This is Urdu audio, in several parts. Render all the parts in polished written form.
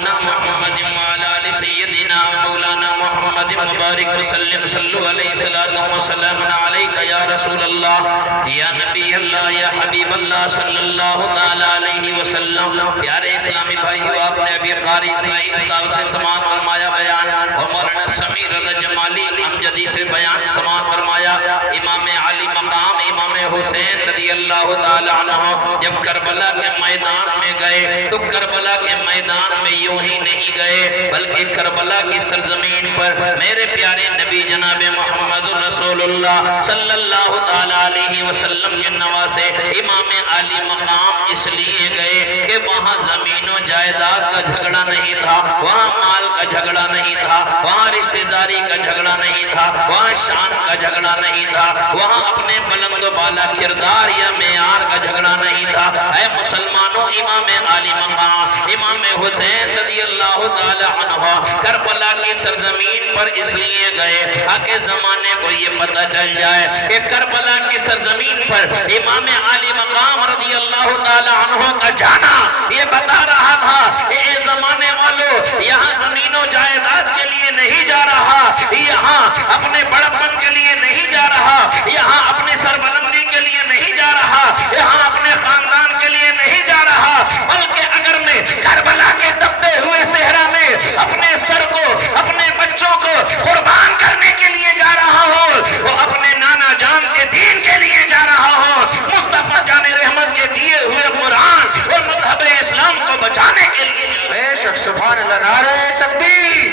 محمد وعلى آل سيدنا مولانا محمد مبارک وسلم صلو علیہ الصلوۃ والسلام علیک یا رسول اللہ یا نبی اللہ یا حبیب اللہ صلی اللہ تعالی علیہ وسلم۔ پیارے اسلامی بھائیو، آپ نے ابھی قاری اسماعیل صاحب سے سماعت فرمایا بیان، اور مولانا سمیع رضا جمالی امجدی سے بیان سماعت فرمایا۔ امام علی مقام امام حسین رضی اللہ تعالی عنہ جب کربلا کے میدان میں گئے تو کربلا کے میدان میں یوں ہی نہیں گئے، بلکہ کربلا کی سرزمین پر میرے پیارے نبی جناب محمد رسول اللہ صلی اللہ تعالی علیہ وسلم کے نواسے امام علی مقام اس لیے گئے کہ وہاں زمین و جائیداد کا جھگڑا نہیں تھا، وہاں مال کا جھگڑا نہیں تھا، وہاں رشتہ داری کا جھگڑا نہیں تھا، وہاں شان کا جھگڑا نہیں تھا، وہاں اپنے بلند و بالا کردار یا معیار کا جھگڑا نہیں تھا۔ اے مسلمانوں، امام علی مقام امام حسین رضی اللہ تعالی عنہ کربلا کی سرزمین پر اس لیے گئے تاکہ زمانے کو یہ پتہ چل جائے کہ کربلا کی سرزمین پر امام علی مقام رضی اللہ تعالی عنہ کا جانا یہ بتا رہا تھا کہ اے زمانے والوں، یہاں زمین و جائیداد کے لیے نہیں جا رہا، یہاں اپنے بڑپن کے لیے نہیں جا رہا، یہاں اپنی سربلندی کے لیے نہیں جا رہا، یہاں اپنے خاندان کے لیے نہیں جا رہا، بلکہ اگر میں کربلا کے دبے ہوئے صحرا میں اپنے سر کو، اپنے بچوں کو قربان کرنے کے لیے جا رہا ہوں، وہ اپنے نانا جان کے دین کے لیے جا رہا ہوں، مصطفیٰ جان رحمت کے دیے ہوئے قرآن اور مذہب اسلام کو بچانے کے لیے۔ بے شک، سبحان اللہ، نعرہ تکبیر،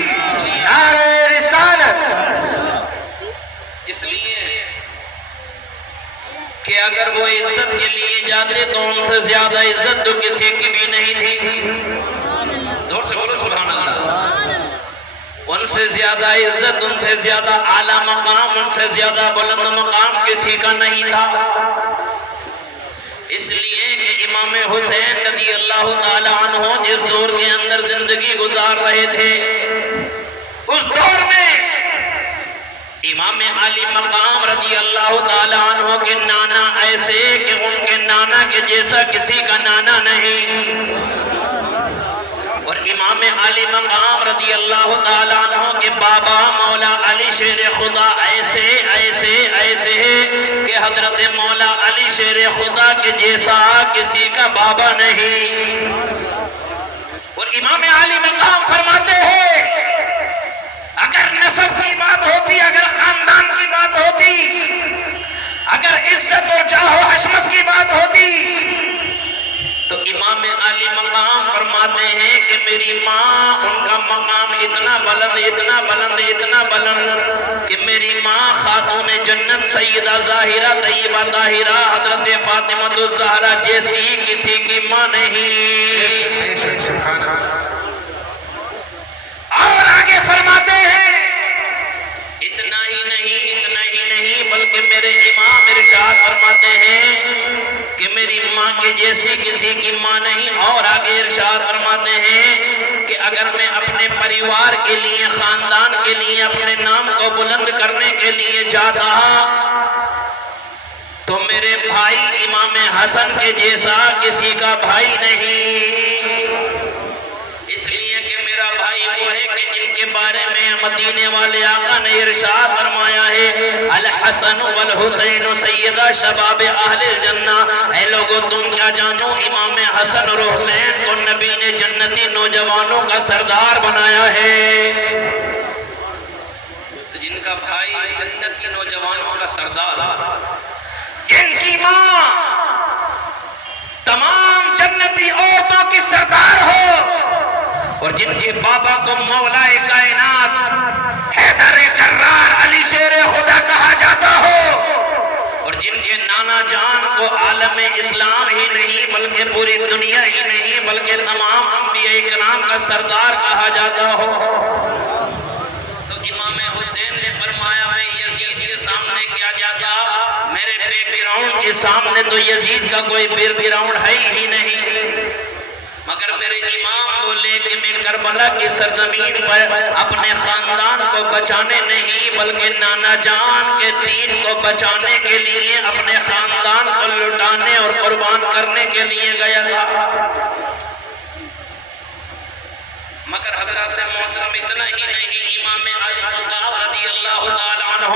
نعرہ رسالت۔ اس لیے کہ اگر وہ عزت کے لیے جاتے تو ان سے زیادہ عزت تو کسی کی بھی نہیں تھی۔ دور سے بولو سبحان اللہ۔ ان سے زیادہ عزت، ان سے زیادہ اعلیٰ مقام، ان سے زیادہ بلند مقام کسی کا نہیں تھا۔ اس لیے کہ امام حسین رضی اللہ تعالی عنہ جس دور کے اندر زندگی گزار رہے تھے، اس دور میں امام علی مقام رضی اللہ تعالی عنہ کے نانا ایسے کہ ان کے نانا کے جیسا کسی کا نانا نہیں، اور امام علی مقام رضی اللہ تعالی عنہ کے بابا مولا علی شیر خدا ایسے ایسے ایسے کہ حضرت مولا علی شیر خدا کے جیسا کسی کا بابا نہیں۔ اور امام علی مقام فرماتے ہیں اگر نسب کی بات ہوتی، اگر خاندان کی بات ہوتی، اگر عزت و جاہ و حشمت کی بات ہوتی، تو امام علی مقام فرماتے ہیں کہ میری ماں، ان کا مقام اتنا بلند اتنا بلند اتنا بلند کہ میری ماں خاتون جنت سیدہ ظاہرہ طیبہ طاہرہ حضرت فاطمہ الزہرا جیسی کسی کی ماں نہیں۔ اور آگے فرماتے ہیں اتنا ہی نہیں بلکہ میرے امام ارشاد فرماتے ہیں کہ میری ماں کے جیسی کسی کی ماں نہیں، اور آگے ارشاد فرماتے ہیں کہ اگر میں اپنے پریوار کے لیے، خاندان کے لیے، اپنے نام کو بلند کرنے کے لیے جاتا تو میرے بھائی امام حسن کے جیسا کسی کا بھائی نہیں، اس لیے کہ میرا بھائی وہ ہے کہ جن کے بارے میں مدینے والے آقا نے ارشاد فرمایا ہے الحسن والحسین سیدہ شباب اہل الجنہ۔ اے لوگو، تم کیا جانو امام حسن اور حسین کو نبی نے جنتی نوجوانوں کا سردار بنایا ہے۔ جن کا بھائی جنتی نوجوانوں کا سردار، جن کی ماں تمام جنتی عورتوں کی سردار ہو، اور جن کے بابا کو مولا کائنات حیدر کرار علی شیر خدا کہا جاتا ہو، اور جن کے نانا جان کو عالم اسلام ہی نہیں بلکہ پوری دنیا ہی نہیں بلکہ تمام انبیاء کرام کا سردار کہا جاتا ہو، تو امام حسین نے فرمایا میں یزید کے سامنے کیا جاتا، میرے بیک گراؤنڈ کے سامنے تو یزید کا کوئی بیک گراؤنڈ ہے ہی نہیں، مگر میرے امام بولے کہ میں کربلا کی سرزمین پر اپنے خاندان کو بچانے نہیں بلکہ نانا جان کے دین کو بچانے کے لیے، اپنے خاندان کو لٹانے اور قربان کرنے کے لیے گیا تھا۔ مگر حضرات محترم اتنا ہی نہیں، امام علی رضی اللہ تعالیٰ عنہ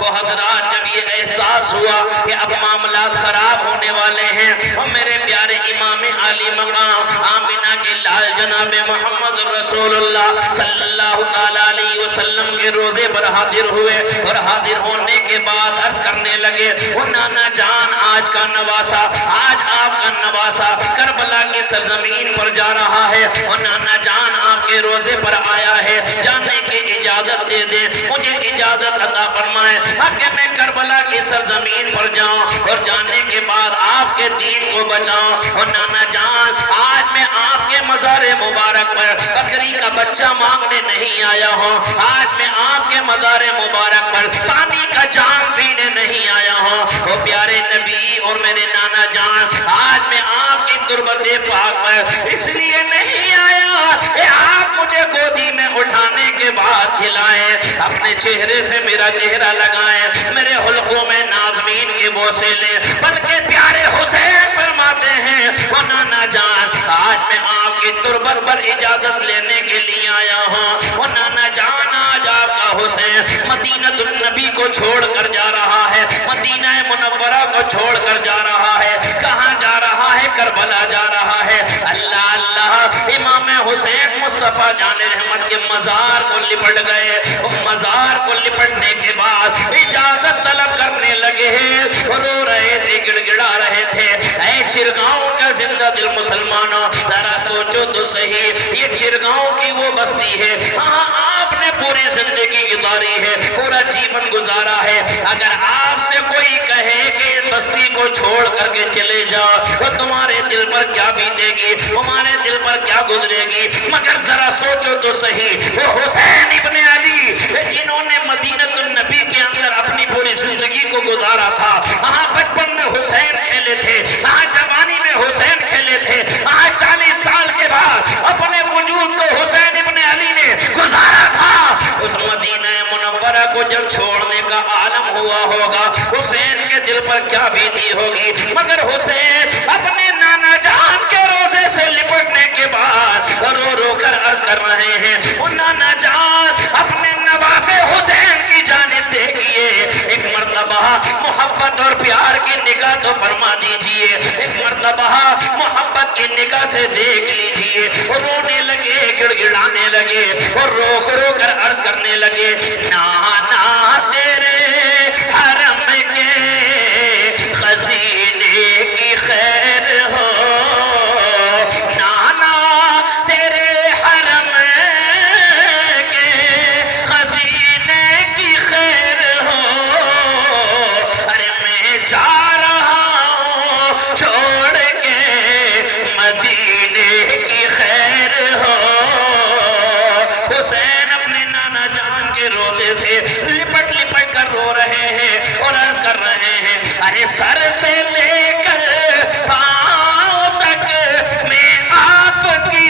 کو حضرات جب یہ احساس ہوا کہ اب معاملات خراب ہونے والے ہیں، اور میرے پیارے امام علی مقام آمینہ کے لال جناب محمد رسول اللہ صلی اللہ تعالیٰ علیہ وسلم کے روزے پر حاضر ہوئے، اور حاضر ہونے کے بعد عرض کرنے لگے، وہ نانا جان آج کا نواسا، آج آپ کا نواسا کربلا کی سرزمین پر جا رہا ہے، اور نانا جان آپ کے روزے پر آیا ہے، جانے کی اجازت دے دے، مجھے اجازت عطا فرمائے کہ میں کربلا کی سرزمین پر جاؤں، اور جانے کے بعد آپ کے دین کو بچاؤں۔ اور نانا جان آج میں آپ کے مزار مبارک پر بکری کا بچہ مانگنے نہیں آیا ہوں، آج میں آپ کے مزار مبارک پر پانی کا جام پینے نہیں آیا ہوں، وہ پیارے نبی اور میرے نانا جان آج میں آپ کی تربت پاک پر اس لیے نہیں آیا کہ آپ مجھے گودی میں اٹھانے کے بعد کھلائیں، اپنے چہرے سے میرا چہرہ لگائیں، میرے حلقوں میں نازمین کے بوسے لیں، بلکہ پیارے حسین فرماتے ہیں وہ نانا جان آج میں آپ کی تربت پر اجازت لینے کے لیے آیا ہوں، وہ نانا جان آج آپ کا حسین مدینہ النبی کو چھوڑ کر جا رہا ہے، مدینہ منورہ کو چھوڑ کر جا رہا ہے، کہاں جا رہا ہے؟ کربلا جا رہا ہے۔ اللہ اللہ، امام حسین مصطفیٰ جان رحمت کے مزار کو لپٹ گئے، مزار کو لپٹنے کے بعد اجازت طلب کرنے لگے، رو رہے تھے، گڑ گڑا رہے تھے، اے چرگاؤں کا زندہ دل مسلمانوں، ذرا سوچو تو صحیح، یہ چرگاؤں کی وہ بستی ہے، ہاں آپ نے پوری زندگی گزاری ہے، پورا جیون گزارا ہے، اگر آپ سے کوئی کہے کہ اس بستی کو چھوڑ کر کے چلے جاؤ، وہ تمہارے دل پر کیا بیتے گی، تمہارے دل پر کیا گزرے گی؟ مگر ذرا سوچو تو صحیح، وہ حسین ابن علی جنہوں نے مدینہ النبی کے اندر اپنی پوری زندگی کو گزارا تھا، وہاں بچپن میں حسین کھیلے تھے، وہاں جوانی میں حسین کھیلے تھے، وہاں 40 سال کے بعد اپنے وجود کو حسین ابن علی نے گزارا تھا، اس مدینہ منورہ کو جب چھوڑنے کا عالم ہوا ہوگا، حسین کے دل پر کیا بیتی ہوگی؟ مگر حسین اپنے نانا جان کے روزے سے لپٹنے کے بعد رو رو کر عرض کر رہے ہیں، وہ نانا جان اپنے نواسے حسین کی جانب دیکھئے، ایک مرتبہ محبت اور پیار کی نگاہ تو فرما دیجئے، ایک مرتبہ محبت کی نگاہ سے دیکھ لیجئے، اور رونے لگے، گڑ گڑانے لگے، اور رو رو کر عرض کرنے لگے، نانا تیرے حرم کے خزینے کی خیر ہو، نانا تیرے حرم کے خزینے کی خیر ہو، ارے میں جا رہا ہوں چھوڑ کے مدینے کی خیر ہو۔ حسین اپنے نانا جان کے روزے سے لپٹ لپٹ کر رو رہے ہیں اور عرض کر رہے ہیں، ارے سر سے لے کر پاؤں تک میں آپ کی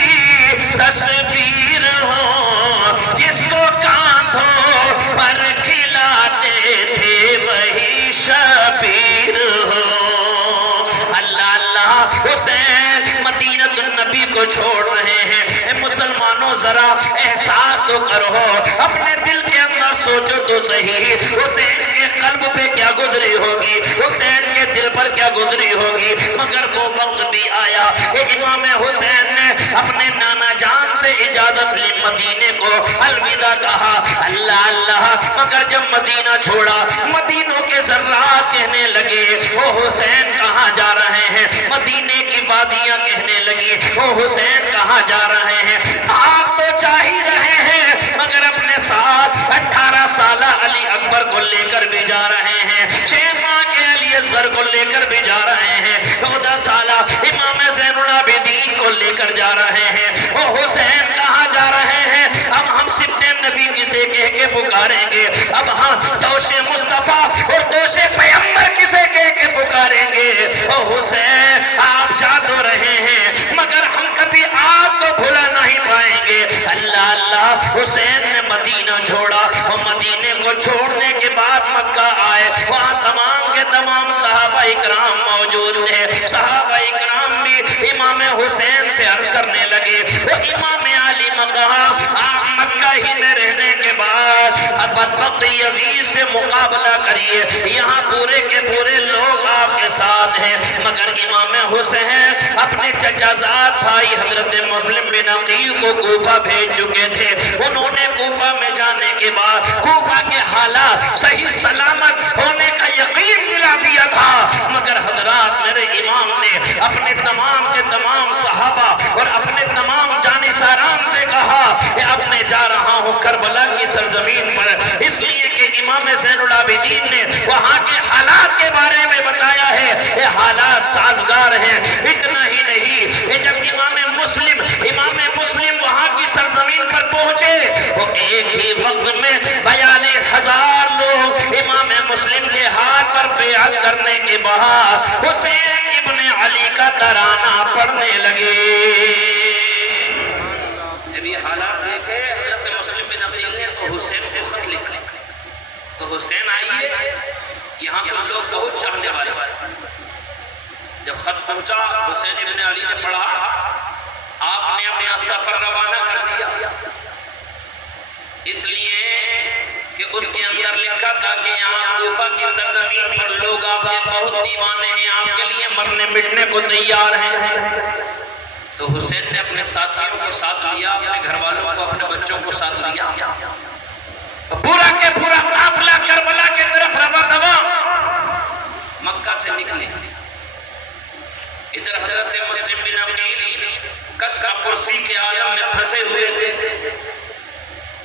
تصویر ہوں، جس کو کاندھوں پر کھلاتے تھے وہی شبیر ہوں۔ اللہ اللہ، حسین مدینہ النبی کو چھوڑ رہے ہیں۔ اے مسلمانوں ذرا احساس تو کرو، اپنے دل کے اندر سوچو تو صحیح، حسین کے قلب پہ کیا گزری ہوگی، حسین کے دل پر کیا گزری ہوگی۔ مگر وہ وقت بھی آیا کہ امام حسین نے اپنے نانا جان سے اجازت لی، مدینے کو الوداع کہا۔ اللہ اللہ، مگر جب مدینہ چھوڑا، مدینوں کے ذرات کہنے لگے، وہ حسین کہاں جا رہے ہیں؟ مدینے کی وادیاں کہنے لگی، وہ حسین کہاں جا رہے ہیں؟ آپ تو چاہ ہی رہے ہیں، مگر اپنے ساتھ 18 سالہ علی اکبر کو لے کر بھی جا رہے ہیں، 6 ماہ کے علی اصغر کو لے کر بھی جا رہے ہیں، 14 سالہ امام زین العابدین کو لے کر جا رہے ہیں، وہ حسین کہاں جا رہے ہیں؟ اب ہم سبت نبی کسے کہہ کے پکاریں گے؟ اب ہم دوش مصطفیٰ اور دوش پیغمبر کسے کہہ کے پکاریں گے؟ او حسین آپ جا تو رہے ہیں، مگر ہم کبھی آپ کو بھلا نہیں پائیں گے۔ اللہ اللہ، حسین نے مدینہ چھوڑا، اور مدینے کو چھوڑنے کے بعد مکہ آئے، وہاں تمام کے تمام صحابہ اکرام موجود تھے، صحابہ اکرام بھی امام حسین سے عرض کرنے لگے، وہ امام علی نے کہا آپ مکہ ہی میں رہنے کے بعد بدبخت یزید سے مقابلہ کریے، یہاں پورے کے پورے لوگ آپ کے ساتھ ہیں، مگر امام حسین اپنے چچا زاد بھائی حضرت مسلم بن عقیل کو کوفہ بھیج چکے تھے۔ انہوں نے کوفہ میں جانے کے بعد کوفہ کے حالات صحیح سلامت ہونے کا یقین دلا دیا تھا، مگر حضرات میرے امام نے اپنے تمام کے تمام صحابہ اور اپنے تمام جانشاران سے کہا کہ اب میں جا رہا ہوں کربلا کی سرزمین پر، اس لیے کہ امام زین العابدین نے وہاں کے حالات کے بارے میں بتایا ہے کہ حالات سازگار ہیں۔ اتنا ہی نہیں کہ جب امام مسلم وہاں کی سرزمین پر پہنچے وہ ایک ہی وقت میں 42,000 لوگ امام مسلم کے ہاتھ پر بیعت کرنے کے بعد حسین ابن علی کا ترانہ پڑھنے لگے۔ جب یہ حالات دیکھے حضرت مسلم بن عقیل نے تو حسین کو خط لکھا تو حسین آئیے یہاں پر لوگ بہت چاہنے والے۔ جب خط پہنچا حسین ابن علی نے پڑھا، آپ نے اپنا سفر روانہ کر دیا، اس لیے کہ اس کے اندر لکھا تھا کہ یہاں کوفہ کی سرزمین پر لوگ آپ کے بہت دیوانے ہیں، آپ کے لیے مرنے مٹنے کو تیار ہیں۔ تو حسین نے اپنے ساتھیوں کو ساتھ لیا، اپنے گھر والوں کو، اپنے بچوں کو ساتھ لیا، پورا کے پورا قافلہ کربلا کی طرف روانہ ہوا۔ مکہ سے نکلے، ادھر حضرت مسلم بن عقیل کسبہ پرسی کے عالم میں پھنسے ہوئے تھے۔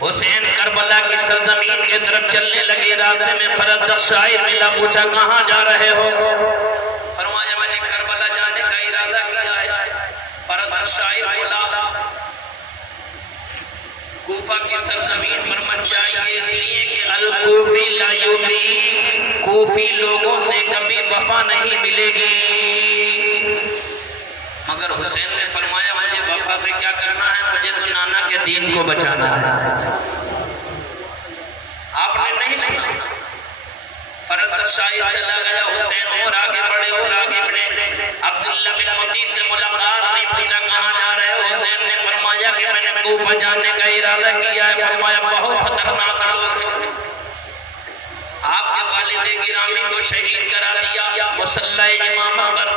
حسین کربلا کی سرزمین کے طرف چلنے لگے، راستے میں فرزدق شاعر ملا، پوچھا کہاں جا رہے ہو؟ فرمایا میں نے کربلا جانے کا ارادہ کیا ہے۔ فرزدق شاعر بولا کوفہ کی سرزمین پر مت جائیے، اس لیے کہ الکوفی لا یوفی، کوفی لوگوں سے کبھی وفا نہیں ملے گی۔ مگر حسین نے فرمایا مجھے وفا سے کیا کرنا ہے، مجھے تو نانا کے دین کو بچانا ہے۔ آپ نے نہیں سنا، فرزدق شاعر چلا گیا، حسین اور آگے بڑھے اور آگے بڑھے، عبداللہ بن مطیع سے ملاقات نہیں، پوچھا کہاں جا رہے ہو؟ حسین نے فرمایا کہ میں نے کوفہ جانے کا ارادہ کیا ہے۔ فرمایا بہت خطرناک لوگ ہیں، آپ کے والد گرامی کو شہید کرا دیا مصلی امامہ پر،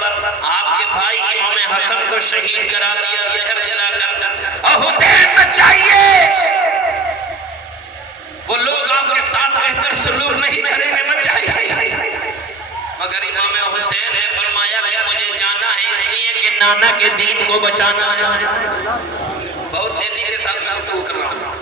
آپ کے بھائی امام حسن کو شہید کرا دیا زہر دلا کر، اور حسین بچائیے، وہ لوگ آپ کے ساتھ بہتر سلوک نہیں کریں گے، بچائیے۔ مگر امام حسین نے فرمایا کہ مجھے جانا ہے، اس لیے کہ نانا کے دین کو بچانا ہے۔ بہت تیزی کے ساتھ میں گفتگو کر رہا ہوں۔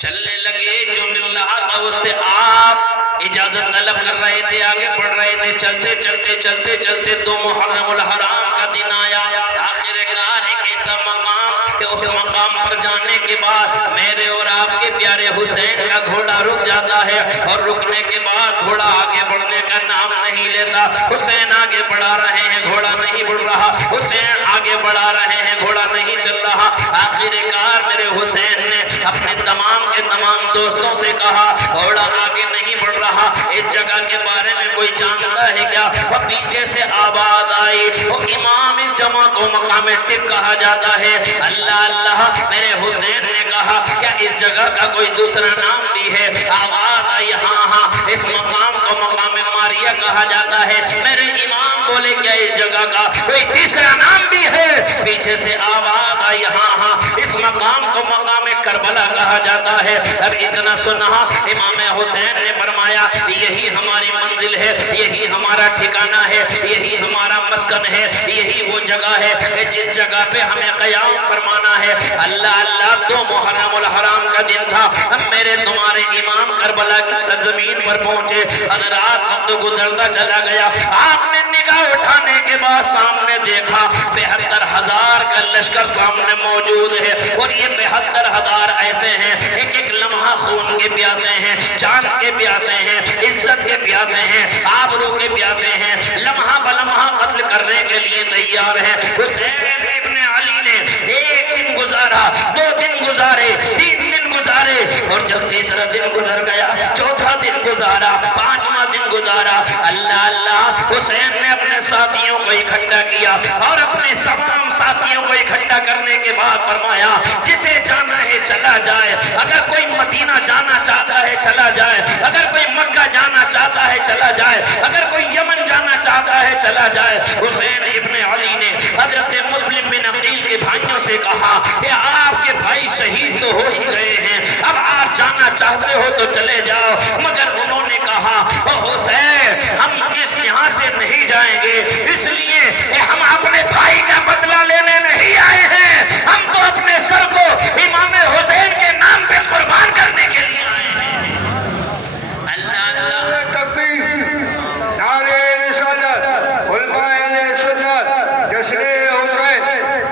چلنے لگے، جو مل رہا تھا اس سے آپ اجازت طلب کر رہے تھے، آگے بڑھ رہے تھے، چلتے چلتے چلتے چلتے تو محرم الحرام کا دن آیا۔ آخر کار ایک ایسا مقام کہ اس مقام پر جانے کے بعد میرے اور آپ کے پیارے حسین کا گھوڑا رک جاتا ہے، اور رکنے کے بعد گھوڑا آگے بڑھنے کا نام نہیں لیتا۔ حسین آگے بڑھا رہے ہیں، گھوڑا نہیں بڑھ رہا، حسین آگے بڑھا رہے ہیں، گھوڑا نہیں چل رہا۔ آخر کار میرے حسین نے اپنے تمام کے تمام دوستوں سے کہا گھوڑا آگے نہیں بڑھ رہا، اس جگہ کے بارے میں کوئی جانتا ہے کیا؟ وہ پیچھے سے آواز آئی، وہ امام اس جمع کو مقام ٹک کہا جاتا ہے۔ اللہ اللہ، میرے حسین نے کہا کیا اس جگہ کا کوئی دوسرا نام بھی ہے؟ آواز آئی ہاں ہاں، اس مقام کو مقام ماریہ کہا جاتا ہے۔ میرے امام بولے کیا اس جگہ کا کوئی تیسرا نام بھی ہے؟ پیچھے سے آواز آئی ہاں ہاں، اس مقام کو مقام کربلا کہا جاتا ہے۔ اب اتنا سنا امام حسین نے فرمایا یہی ہماری منزل ہے، یہی ہمارا ٹھکانہ ہے، یہی ہمارا مسکن ہے، یہی وہ جگہ ہے کہ جس جگہ پہ ہمیں قیام فرمانا ہے۔ اللہ اللہ، تو محرم الحرام کا دن تھا، میرے تمہارے امام کربلا کی سرزمین پر پہنچے۔ حضرات وقت گزرتا چلا گیا، آپ نے نگاہ اٹھانے کے بعد سامنے دیکھا 72,000 کا لشکر سامنے موجود ہے، اور یہ 72,000 ایسے ہیں ایک ایک لمحہ خون کے پیاسے ہیں، جان کے پیاسے ہیں، عزت کے پیاسے ہیں، آبرو کے پیاسے ہیں، لمحہ بلمحہ قتل کرنے کے لیے تیار ہیں۔ حسین ابن علی نے ایک دن گزارا، 2 دن گزارے، 3 دن گزارے، اور جب تیسرا دن گزر گیا، چوتھا دن گزارا، 5واں دن گزارا۔ اللہ اللہ، حسین نے اپنے ساتھیوں کو اکٹھا کیا اور اپنے تمام ساتھیوں کو اکٹھا کرنے کے بعد فرمایا جسے جانا ہے چلا جائے، اگر کوئی مدینہ جانا چاہتا ہے چلا جائے، اگر کوئی مکہ جانا چاہتا ہے چلا جائے، اگر کوئی یمن جانا چاہتا ہے چلا جائے۔ حسین ابن علی نے حضرت مسلم بن عقیل کے بھائیوں سے کہا کہ آپ کے بھائی شہید تو ہو ہی گئے ہیں، اب آپ جانا چاہتے ہو تو چلے جاؤ، مگر انہوں نے کہا حسین ہم اس یہاں سے نہیں جائیں گے، اس لیے کہ ہم اپنے بھائی کا بدلہ لینے نہیں آئے ہیں، ہم تو اپنے سر کو امام حسین کے نام پہ قربان کرنے کے لیے آئے ہیں۔ اللہ اللہ، تکبیر، نعرہ رسالت، علماء اہل سنت، جشن حسین،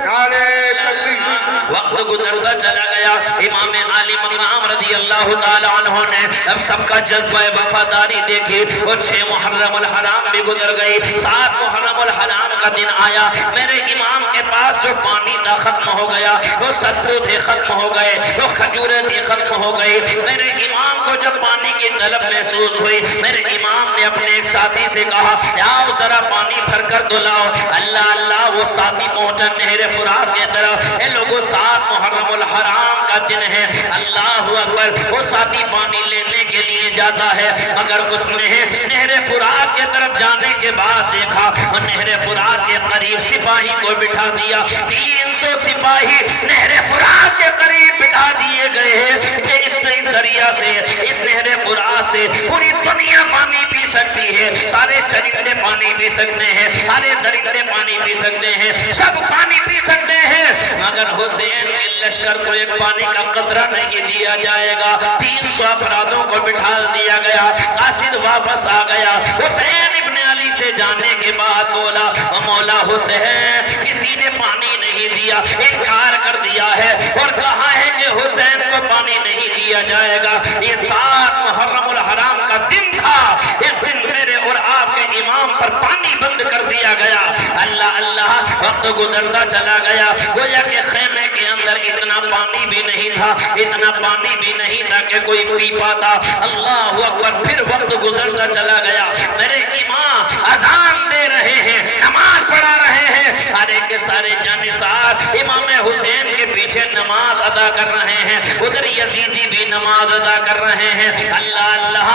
نعرہ تکبیر۔ وقت گزرتا چلا گیا، امام علی مقام رضی اللہ تعالی عنہ نے اب سب کا جذبہ وفاداری دیکھی، اور 6 محرم الحرام بھی گزر گئی، 7 محرم الحرام کا دن آیا، میرے امام کے پاس جو پانی تھا ختم ہو گیا، وہ ستو تھے ختم ہو گئے، وہ کھجوریں تھی ختم ہو گئی۔ میرے امام کو جب پانی کی طلب محسوس ہوئی، میرے امام نے اپنے ایک ساتھی سے کہا آؤ ذرا پانی بھر کر تو لاؤ۔ اللہ اللہ، وہ ساتھی پہنچا نہر فرات کی طرف۔ اے لوگوں، 7 محرم الحرام کا دن ہے، اللہ اکبر، وہ ساتھی پانی لینے کے لیے جاتا ہے، مگر اس نے نہر فرات کی طرف جانے کے بعد دیکھا اور نہر فرات کے قریب سپاہی کو بٹھا دیا، 300 سپاہی نہر فرات کے قریب بٹھا دیے گئے ہیں کہ اس دریا سے، اس نہر فرات سے پوری دنیا پانی پی سکتی ہے، سارے چرندے پانی پی سکتے ہیں، سارے درندے پانی پی سکتے ہیں، سب پانی پی سکتے ہیں، مگر حسین کے لشکر کو ایک پانی کا قطرہ نہیں دیا جائے گا۔ 300 افرادوں کو بٹھا دیا گیا، قاصد واپس آ گیا۔ حسین ابن علی سے جانے کے بعد بولا مولا حسین کسی نے پانی نہیں دیا، انکار کر دیا ہے اور کہا ہے کہ حسین کو پانی نہیں دیا جائے گا۔ یہ 7 محرم الحرام کا دن تھا، اس دن میرے اور آپ کے امام پر پانی بند کر دیا گیا۔ اللہ اللہ، وقت گزرتا چلا گیا، گویا کہ خیمے کے اندر اتنا پانی بھی نہیں تھا، اتنا پانی بھی نہیں تھا کہ کوئی پی پاتا۔ اللہ اکبر، پھر وقت گزرتا چلا گیا، میرے امام اذان دے رہے ہیں، نماز پڑھا رہے ہیں، سارے کے سارے جانصار امام حسین کے پیچھے نماز ادا کر رہے ہیں، ادھر یزیدی بھی نماز ادا کر رہے ہیں۔ اللہ اللہ،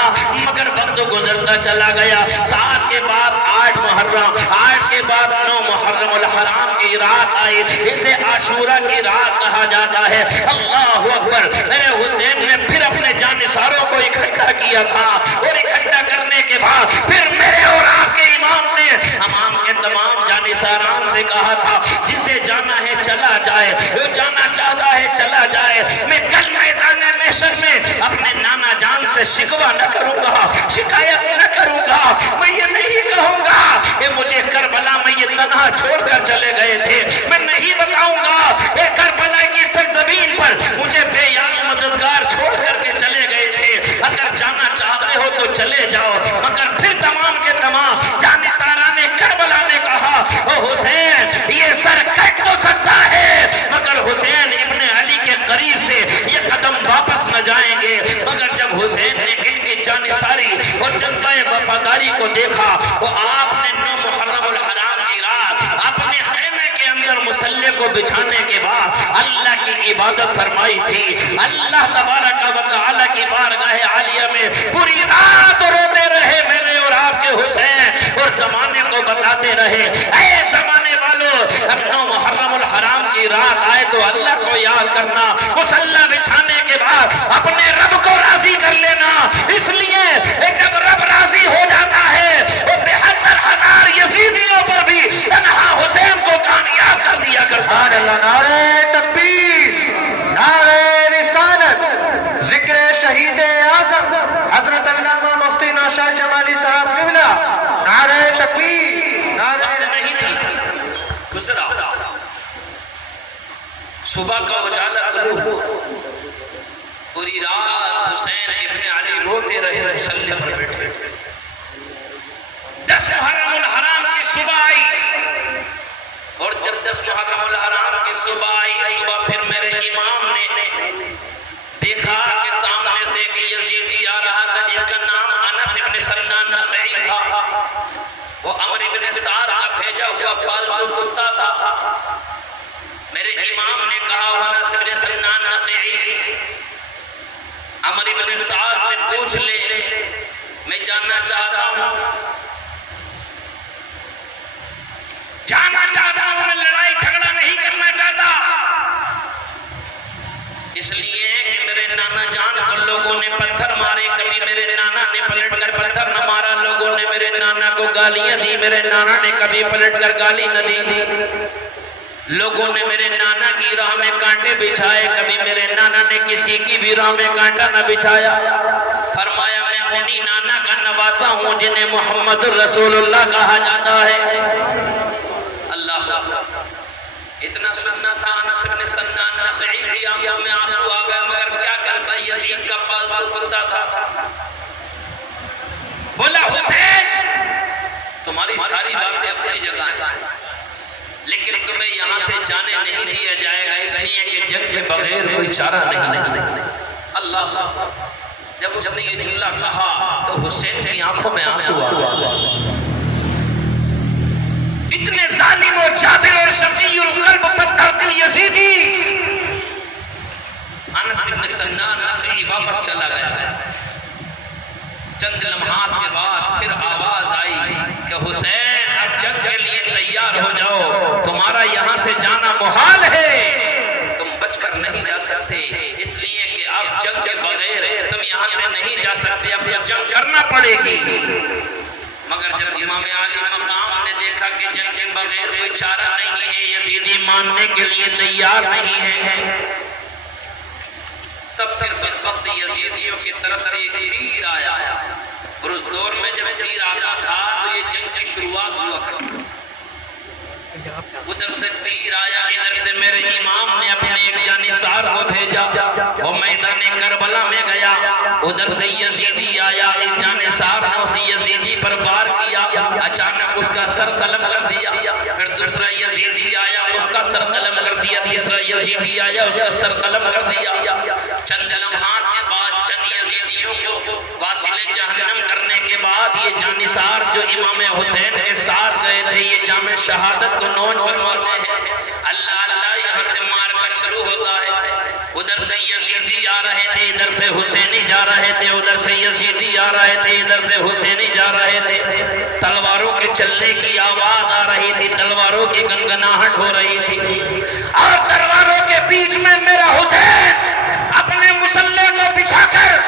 مگر وقت گزرتا چلا گیا، 7 کے بعد 8 محرم، 8 کے بعد 9 محرم الحرام کی رات آئی، اسے عاشورہ کی رات کہا جاتا ہے۔ اللہ اکبر، میرے حسین نے پھر اپنے جانصاروں کو اکٹھا کیا تھا، اور اکٹھا کرنے کے بعد پھر میرے اور آپ کے امام نے امام کے تمام جانصاران سے کہا تھا جسے جانا ہے چلا جائے، جو جانا چاہتا ہے چلا جائے۔ میں کل میدان محشر میں اپنے نانا جان سے شکوہ نہ کروں گا، شکایت نہ کروں گا، میں یہ نہیں کہوں گا کہ مجھے کربلا میں یہ تنہا چھوڑ کر چلے گئے تھے، میں نہیں بتاؤں گا کہ کربلا کی سرزمین پر مجھے بے یار مددگار چھوڑ کر کے چلے گئے تھے۔ اگر جانا چاہتے ہو تو چلے جاؤ، مگر پھر تمام کے تمام جانصاران کربلا نے کہا او حسین یہ سر کٹ تو سکتا ہے، مگر حسین ابن علی کے قریب سے یہ قدم واپس نہ جائیں گے۔ مگر جب حسین نے ان کی جانصاری اور جذبہ وفاداری کو دیکھا، وہ آپ نے 9 محرم الحرام کی رات اپنے خیمے کے اندر مسلح کو بچھانے کے بعد اللہ کی عبادت فرمائی تھی۔ اللہ تبارک و تعالی کی بارگاہ عالیہ میں پوری رات روتے رہے میرے اور آپ کے حسین، اور زمانے کو بتاتے رہے اے زمانے والوں، اب 9 محرم الحرام کی رات آئے تو اللہ کو یاد کرنا، مسلح بچھانے کے بعد اپنے رب کو راضی کر لینا، اس لیے جب رب راضی ہو جاتا ہے وہ 73,000 یزیدیوں پر بھی تنہا حسین کو کامیاب کر دیا کرتا ہے۔ نعرہ تکبیر، نعرہ رسالت، ذکر شہید اعظم حضرت علامہ مفتی نوشاد جمالی صاحب قبلہ، نعرہ تکبیر، نعرہ گزرا صبح کا اجالا کرو، پوری رات حسین ابن علی روتے رہے، مسلح پر بیٹھے۔ 10 محرم الحرام کی صبح آئی، اور جب 10 محرم الحرام کی صبح آئی، صبح پھر میرے امام نے دیکھا کہ سامنے سے ایک یزیدی آ رہا تھا جس کا نام انس ابن سنان نخعی وہ عمرو بن سعد کا بھیجا ہوا پالتو کتا تھا. میرے امام نے کہا انس بن سنان نخعی عمرو بن سعد سے پوچھ لے میں جاننا چاہتا ہوں میں لڑائی جھگڑا نہیں کرنا چاہتا اس لیے کہ میرے نانا جان کو لوگوں نے پتھر مارے کبھی میرے نانا نے پلٹ کر پتھر نہ مارا لوگوں نے میرے نانا کو گالیاں دی میرے نانا نے کبھی پلٹ کر گالی نہ دی لوگوں نے میرے نانا کی راہ میں کانٹے بچھائے کبھی میرے نانا نے کسی کی بھی راہ میں کانٹا نہ بچھایا فرمایا میں انہی نانا کا نواسا ہوں جنہیں محمد رسول اللہ کہا جاتا ہے. اتنا سننا تھا انس بن سنان نخعی کی آنکھوں میں آنسو آ گئے مگر کیا کرتا یزید کا پالتو کتا تھا. بولا حسین تمہاری ساری باتیں اپنی جگہ ہیں لیکن تمہیں یہاں سے جانے نہیں دیا جائے گا اس لیے کہ جنگ کے بغیر کوئی چارہ نہیں. اللہ جب اس نے یہ جملہ کہا تو حسین کی آنکھوں میں آنسو آ گئے. اتنے ظالم و جابر اور شقی القلب پتھر دل یزیدی انس بن سنان نخعی واپس چلا گیا. چند لمحات کے بعد پھر آواز آئی کہ حسین اب جنگ کے لیے تیار ہو جاؤ تمہارا یہاں سے جانا محال ہے تم بچ کر نہیں جا سکتے اس لیے کہ اب جنگ کے بغیر تم یہاں سے نہیں جا سکتے اب جنگ کرنا پڑے گی. مگر جب امام علی مقام نے دیکھا کہ جنگ کے بغیر کوئی چارہ نہیں ہے یزیدی ماننے کے لیے تیار نہیں ہے تب پھر بدبخت یزیدیوں کی طرف سے ایک تیر آیا اور اس دور میں جب تیر آتا تھا تو یہ جنگ کی شروعات ہوا کرتی ادھر سے تیر آیا ادھر سے میرے امام نے اپنے ایک جانثار کو بھیجا وہ میدان کربلا میں گیا ادھر سے یزیدی آیا اس جانثار نے اس یزیدی پر وار کیا اچانک اس کا سر قلم کر دیا پھر دوسرا یزیدی آیا اس کا سر قلم کر دیا تیسرا یزیدی آیا اس کا سر قلم کر دیا. چند لمحات کے بعد چند یزیدیوں کو واصل جہنم کرنے کے بعد یہ جانثار جو امام حسین کے ساتھ گئے تھے یہ جام شہادت کو نوچ بنواتے ہیں. اللہ اللہ یہاں سے مار کا شروع ہوتا ہے ادھر سے یزیدی آ رہے تھے ادھر سے حسینی جا رہے تھے ادھر سے یزیدی آ رہے تھے ادھر سے حسینی جا رہے تھے. تلواروں کے چلنے کی آواز آ رہی تھی تلواروں کی گنگناہٹ ہو رہی تھی اور تلواروں کے بیچ میں میرا حسین اپنے مسلح کو بچھا کر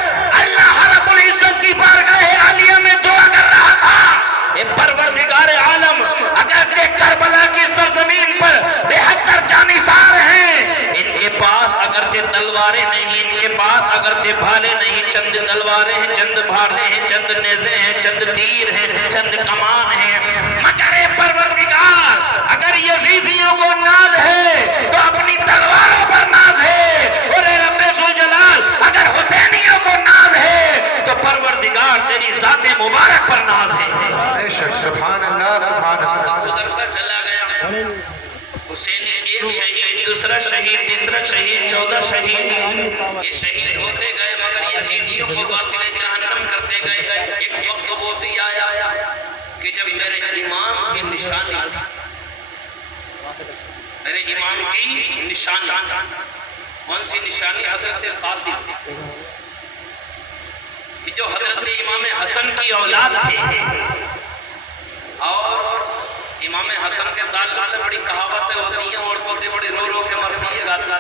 اللہ رب العزت کی بارگاہ عالیہ میں دعا کر رہا تھا اے پروردگار عالم اگر کہ کربلا کی سرزمین پر 73 جانثار ہیں ان کے پاس اگرچہ تلواریں نہیں ان کے پاس اگرچہ بھالے نہیں چند تلواریں ہیں چند بھالے ہیں چند نیزے ہیں چند تیر ہیں چند کمان ہیں مگر اے پروردگار اگر یزیدیوں کو ناز ہے تو اپنی تلواروں پر ناز ہے اور اے رب ذوالجلال اگر حسینیوں کو ناز ہے تو پروردگار تیری ذات مبارک پر ناز ہے. بے شک سبحان اللہ سبحان اللہ. ادھر پر چلا گیا حسین ایک شہید دوسرا شہید تیسرا شہید 14 شہید یہ شہید ہوتے گئے مگر یزیدیوں کو واصل جہنم کرتے گئے. ایک وقت وہ بھی آیا کہ جب میرے امام کی نشانی میرے امام کی نشانی کون سی نشانی حضرت قاسم جو حضرت امام حسن کی اولاد تھے اور امام حسن کے تعلق سے بڑی کہاوتیں ہوتی ہیں عورتوں سے بڑی رو رو کے مرثیے گاتا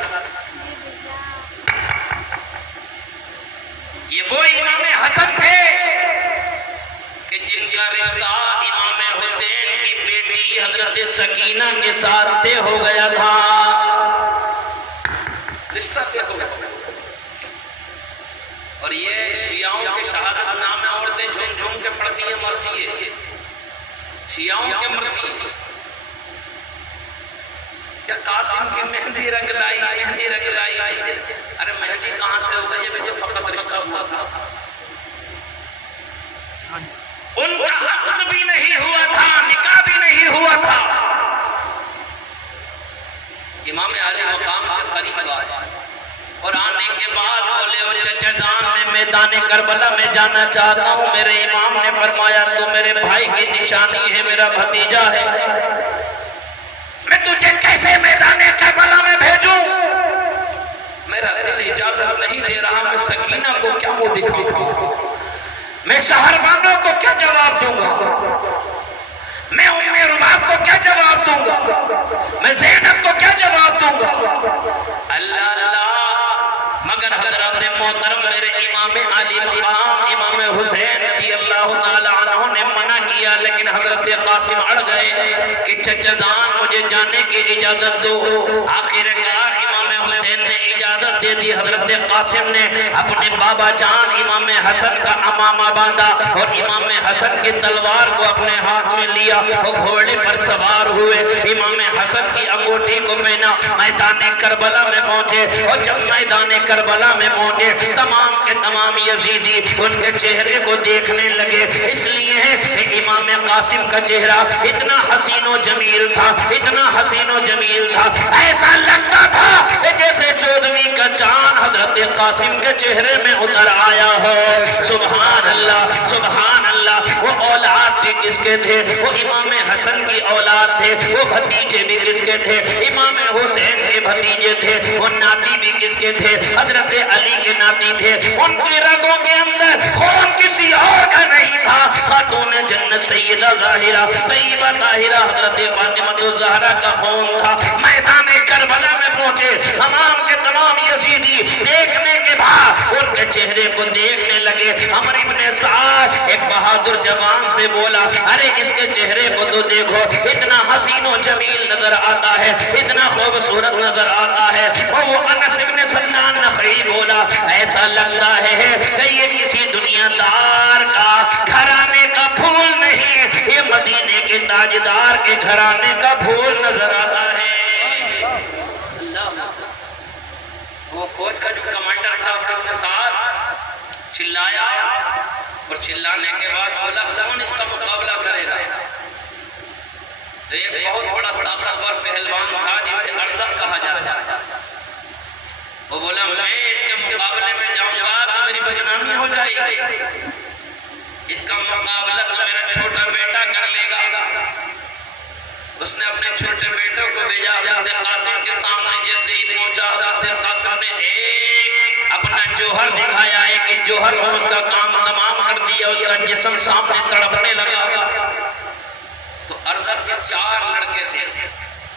یہ وہ امام حسن تھے کہ جن کا رشتہ امام حسین کی بیٹی حضرت سکینہ کے ساتھ طے ہو گیا تھا رشتہ طے ہو گیا اور یہ شیعوں کے شہادت نامے عورتیں جھوم جھوم کے پڑھتی ہیں مرثیے شیعوں کے مرثیے کہ قاسم کی مہندی رنگ لائی ارے مہندی کہاں سے ہو گئی یہ جو فقط رشتہ ہوا تھا ان کا عقد بھی نہیں ہوا تھا نکاح بھی نہیں ہوا تھا. امام علی مقام کے قریب آئے اور آنے کے بعد بولے وہ چچا جان میں میدان میدان کربلا میں جانا چاہتا ہوں۔ میرے امام نے فرمایا تو میرے بھائی کی نشانی ہے، میرا بھتیجا ہے، میں تجھے کیسے میدان کربلا میں بھیجوں؟ میرا دل اجازت نہیں دے رہا، میں سکینہ کو کیا منہ دکھاؤں گا، میں شہربانوں کو کیا جواب دوں گا، میں ام رباب کو کیا جواب دوں گا، میں زینب کو کیا جواب دوں گا؟ اللہ اللہ، مگر حضرات محترم میرے امام علی مقام امام حسین رضی اللہ تعالی عنہ نے منع کیا، لیکن حضرت قاسم اڑ گئے کہ چچا جان مجھے جانے کی اجازت دو۔ آخرکار امام حسین نے اجازت دے دی۔ حضرت قاسم نے اپنے بابا جان امام حسن کا امامہ باندھا اور امام حسن کی تلوار کو اپنے ہاتھ میں لیا، وہ گھوڑے پر سوار ہوئے، امام حسن کی انگوٹھی کو پہنا، میدان کربلا میں پہنچے۔ اور جب میدان کربلا میں پہنچے تمام کے تمام یزیدی ان کے چہرے کو دیکھنے لگے، اس لیے کہ امام قاسم کا چہرہ اتنا حسین و جمیل تھا، اتنا حسین و جمیل تھا، ایسا لگتا تھا کہ جیسے 14ویں کا چاند حضرت قاسم کے چہرے میں اتر آیا ہو۔ سبحان اللہ، سبحان اللہ۔ وہ اولاد بھی کس کے تھے؟ وہ امام حسن کی اولاد تھے، وہ بھتیجے بھی کس کے تھے؟ امام حسین کے بھتیجے تھے، وہ ناتی بھی کس کے تھے؟ حضرت علی کے ناتی تھے، ان کی رگوں کے اندر خون کسی اور کا نہیں تھا۔ خاتون جنت سیدہ ظاہرہ طیبہ طاہرہ حضرت فاطمہ الزہرا کا خون تھا۔ میدان کربلا میں پہنچے، تمام کے تمام یزیدی دیکھنے کے بعد ان کے چہرے کو دیکھنے لگے۔ عمر ابن سعد ایک بہادر جوان سے بولا، ارے اس کے چہرے کو تو دیکھو، اتنا حسین و جمیل نظر آتا ہے، اتنا خوبصورت نظر آتا ہے۔ اور وہ انس ابن سنان نخعی بولا، ایسا لگتا ہے کہ یہ کسی دنیا دار کا گھرانے کا پھول نہیں، یہ مدینے کے تاجدار کے گھرانے کا پھول نظر آتا ہے۔ وہ فوج کا جو کمانڈر تھا اپنے ساتھ چلایا اور چلانے کے بعد بولا کون اس کا مقابلہ کرے گا؟ تو ایک بہت بڑا طاقتور پہلوان تھا جسے ارزق کہا جاتا ہے، وہ بولا میں اس کے مقابلے میں جاؤں گا تو میری بدنامی ہو جائے گی، اس کا مقابلہ تو میرا چھوٹا بیٹا کر لے گا۔ اس نے اپنے چھوٹے بیٹوں کو بھیجا، حضرت قاسم کے سامنے جیسے ہی پہنچا حضرت قاسم نے ایک اپنا جوہر دکھایا ہے کہ جوہر اور اس کا کام تمام کر دیا، اس کا جسم سامنے تڑپنے لگا۔ تو ارزق کے 4 لڑکے تھے،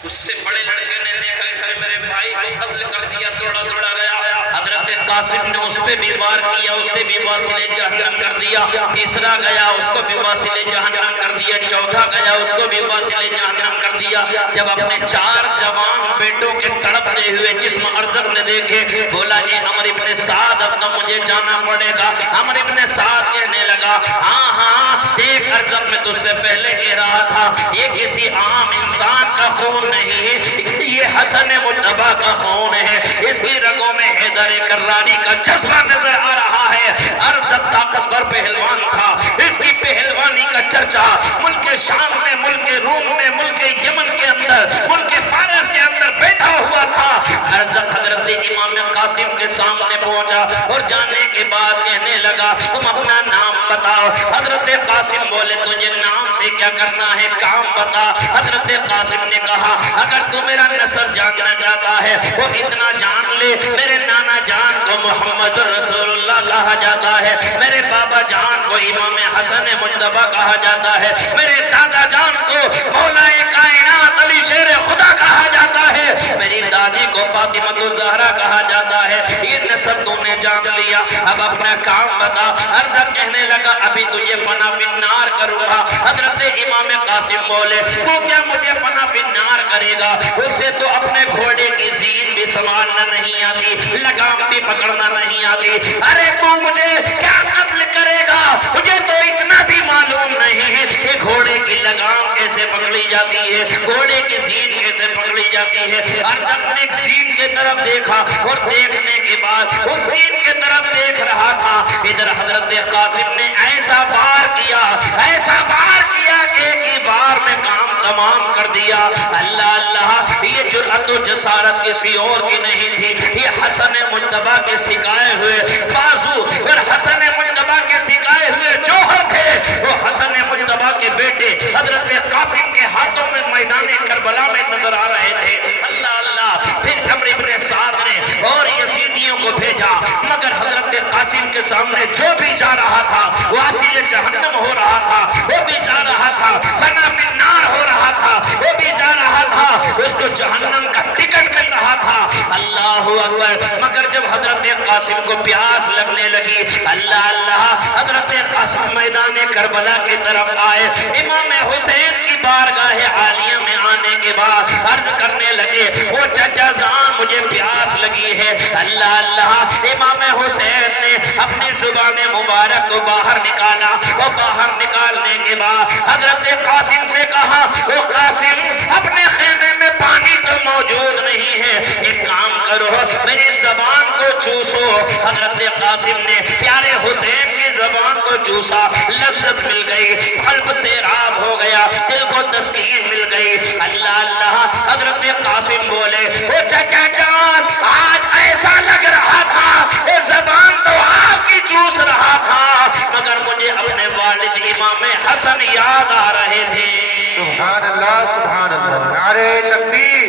اس سے بڑے لڑکے نے دیکھا اس نے میرے بھائی کو قتل کر دیا، توڑا توڑا گیا۔ حضرت قاسم نے اس پہ بھی وار کیا، اسے بھی واصل جہنم کر دیا۔ تیسرا گیا، اس کو بھی واصل جہنم کر دیا۔ چوتھا گیا، اس کو بھی واصل جہنم کر دیا۔ جب اپنے 4 جوان بیٹوں کے تڑپتے ہوئے جسم ارزق نے دیکھے، بولا اے عمر ابن سعد اب تو مجھے جانا پڑے گا۔ عمر ابن سعد کہنے لگا ہاں ہاں دیکھ ارزق میں تجھ سے پہلے کہہ رہا تھا یہ کسی عام انسان کا خون نہیں، یہ حسن مجتبیٰ کا خون ہے، اس کی رگوں میں حیدر کراری کا جذبہ نظر آ رہا ہے۔ ارزق طاقتور پہلوان تھا، اس کی پہلوانی کا چرچا ملک شام میں، ملک روم میں، ملک یمن کے اندر، ملک فارس کے اندر بیٹھا ہوا تھا۔ ارزق حضرت امام قاسم کے سامنے پہنچا اور جانے کے بعد کہنے لگا تم اپنا نام بتاؤ۔ حضرت قاسم بولے تجھے نام سے کیا کرنا ہے، کام بتا۔ حضرت قاسم نے کہا اگر تو میرا نسب جاننا چاہتا ہے وہ اتنا جان لے، میرے نانا جان کو محمد رسول اللہ کہا جاتا ہے، میرے بابا جان کو امام حسن مجتبیٰ کہا جاتا ہے، میرے دادا جان کو مولا کائنات علی شیر خدا کہا جاتا ہے، میری دادی کو فاطمہ الزہرا کہا جاتا ہے۔ یہ نسب تو نے جان لیا، اب اپنا کام بتا۔ ارزق کہنے لگا ابھی تجھے فنا بالنار کروں گا۔ حضرت امام قاسم بولے تو کیا مجھے فنا بالنار کرے گا؟ اس سے تو اپنے گھوڑے کی زین بھی سنبھالنا نہیں آتی، لگام بھی پکڑنا نہیں آتی، ارے تو مجھے کیا قتل کرے گا؟ مجھے تو اتنا بھی معلوم نہیں ہے کہ گھوڑے کی لگام کیسے پکڑی جاتی ہے، گھوڑے کی زین کیسے پکڑی جاتی ہے۔ ارزق نے زین کے طرف دیکھا اور دیکھنے کے بعد اس زین کے طرف دیکھ رہا تھا، ادھر حضرت قاسم نے ایسا بار کیا، ایسا بار کیا کہ ایک ہی بار میں کام تمام کر دیا۔ اللہ اللہ، یہ جرأت جرأت و جسارت کسی اور کی نہیں تھی، یہ حسن مجتبیٰ کے سکھائے ہوئے بازو اور حسن مجتبیٰ کے سکھائے ہوئے جوہر تھے۔ وہ حسن مجتبیٰ کے بیٹے حضرت قاسم کے ہاتھوں میں میدان کربلا میں نظر آ رہے تھے۔ اللہ اللہ، پھر عمرو بن سعد نے اور یزیدیوں کو بھیجا، مگر حضرت قاسم کے سامنے جو بھی جا رہا تھا واصل جہنم ہو رہا تھا، وہ بھی جا رہا تھا فنا فی النار ہو رہا تھا، وہ بھی جا رہا تھا، اس کو جہنم کا ٹکٹ مل رہا تھا۔ اللہ اکبر، مگر جب حضرت قاسم کو پیاس لگنے لگی، اللہ اللہ، حضرت قاسم میدان کربلا کی طرف آئے، امام حسین کی بارگاہ عالیہ میں آنے کے بعد عرض کرنے لگے، وہ چچا جان مجھے پیاس لگی ہے۔ اللہ اللہ، امام حسین نے اپنی زبان مبارک کو باہر نکالا، اور باہر نکالنے کے بعد حضرت قاسم سے کہا، وہ قاسم اپنے خیمے میں پانی تو موجود نہیں ہے، ایک کام کرو میری زبان کو چوسو۔ حضرت قاسم نے پیارے حسین کی زبان کو چوسا، لذت مل گئی، قلب سیراب ہو گیا، دل کو تسکین مل گئی۔ اللہ اللہ، حضرت قاسم بولے، وہ چچا جان آج ایسا لگ رہا تھا یہ زبان تو آپ کی چوس رہا تھا، مگر مجھے اپنے والد امام حسن یاد آ رہے تھے۔ سبحان اللہ سبحان اللہ، نعرہ تکبیر،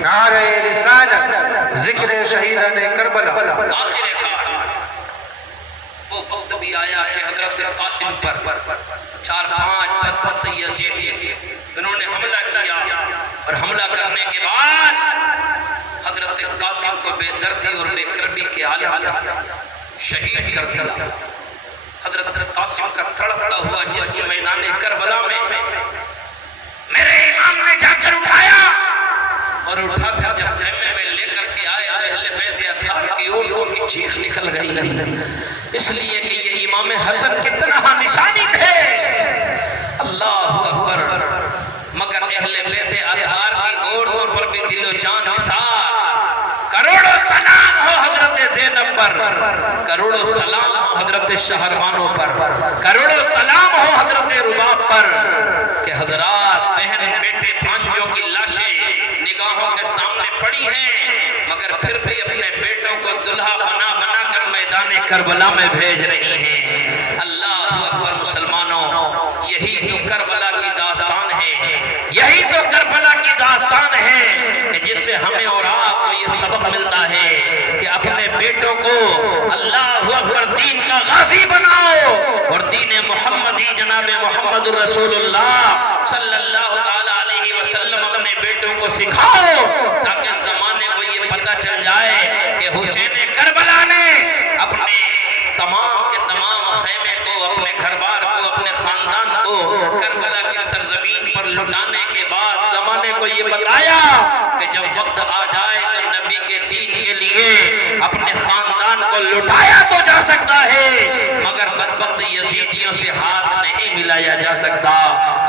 نعرہ رسالت، ذکر شہیدان کربلا۔ آخر کار وہ وقت بھی آیا کہ حضرت قاسم پر 4-5 بدبخت یزیدی انہوں نے حملہ کیا، اور حملہ کرنے کے بعد حضرت قاسم کو بے دردی اور بے کربی کے عالم میں شہید کر دیا۔ حضرت قاسم کا تڑپتا ہوا جسم میدان کربلا میں میرے امام نے جا کر اٹھایا، اور اٹھا کر جب خیمے میں لے کر کے آئے تو اہل بیت اطہار کی اونٹوں کی چیخ نکل گئی، اس لیے کہ یہ امام حسن کی تنہا نشانی تھے۔ اللہ اکبر، مگر اہل بیت اطہار کی عورتوں پر بھی دل و جان نثار۔ کروڑوں سلام ہو حضرت زینب پر، کروڑوں سلام ہو حضرت شہروانوں پر، کروڑوں سلام ہو حضرت رباب پر، کہ حضرات بہن بیٹے بھانجوں کی لاشیں نگاہوں کے سامنے پڑی ہیں، مگر پھر بھی اپنے بیٹوں کو دلہا بنا بنا کر میدان کربلا میں بھیج رہی ہیں۔ اللہ اکبر مسلمانوں، یہی تو کربلا کی داستان ہے، یہی تو کربلا کی داستان ہے کہ جس سے ہمیں اور آپ کو یہ سبق ملتا ہے کہ اپنے بیٹوں کو اللہ اکبر دین کا غازی بناؤ، اور دین محمدی جناب محمد الرسول اللہ صلی اللہ تعالیٰ علیہ وسلم اپنے بیٹوں کو سکھاؤ، تاکہ زمانے کو یہ پتہ چل جائے کہ حسین کربلا نے اپنے تمام کے تمام خیمے کو، اپنے گھر بار کو، اپنے خاندان کو کربلا کی سرزمین پر لٹانے کے بعد زمانے کو یہ بتایا کہ جب وقت آ جائے تو نبی کے دین کے لیے اپنے خاندان کو لٹایا تو جا سکتا ہے، مگر بدبخت یزیدیوں سے ہاتھ نہیں ملایا جا سکتا۔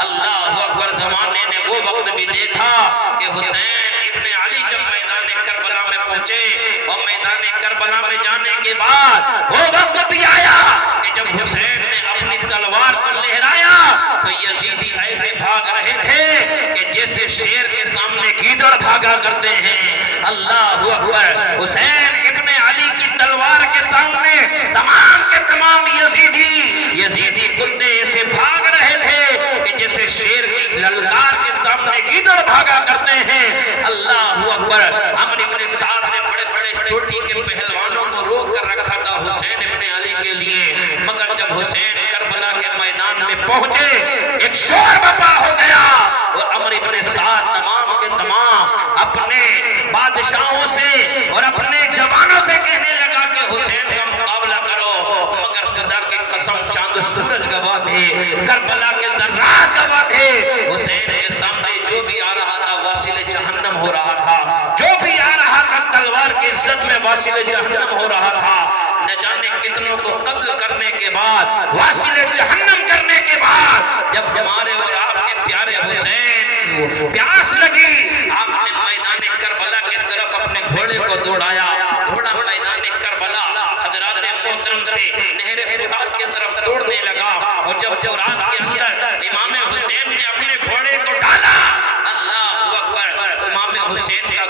اللہ اکبر، زمانے نے وہ وقت بھی دیکھا کہ حسین ابن علی جب میدان کربلا میں پہنچے، اور میدان کربلا میں جانے کے بعد وہ وقت بھی آیا کہ جب حسین نے اپنی تلوار کو لہرایا تو یزیدی ایسے بھاگ رہے تھے کہ جیسے شیر کے سامنے گیدڑ بھاگا کرتے ہیں۔ اللہ اکبر، حسین ابن علی کی تلوار کے سامنے تمام کے تمام یزیدی کتے ایسے بھاگ رہے تھے کہ جیسے شیر کی للکار کے سامنے گیدڑ بھاگا کرتے ہیں۔ اللہ اکبر، عمرو بن سعد نے بڑے بڑے چوٹی کے پہلوانوں کو روک کر رکھا تھا حسین ابن علی کے لیے، مگر جب حسین کربلا کے میدان میں پہنچے ایک شور برپا ہو گیا، اور عمرو بن سعد تمام کے تمام اپنے بادشاہوں سے اور اپنے جوانوں سے کہنے لگا کہ حسین کا مقابلہ کرو، مگر خدا کی قسم چاند و سورج گواہ تھے، کربلا کے ذرات گواہ تھے، حسین کے سامنے جو بھی آ رہا تھا واصل جہنم ہو رہا تھا، جو بھی آ رہا تھا تلوار کی عزت میں واصل جہنم ہو رہا تھا۔ نہ جانے کتنوں کو قتل کرنے کے بعد، واصل جہنم کرنے کے بعد، جب ہمارے اور آپ کے پیارے حسین پیاس لگی، آپ نے میدان کربلا کی طرف اپنے گھوڑے کو دوڑایا، گھوڑا میدان کربلا حضرات محترم سے نہر فرات کی طرف دوڑنے لگا، اور جب فرات کے اندر امام حسین نے اپنے گھوڑے کو ڈالا، اللہ اکبر، امام حسین کا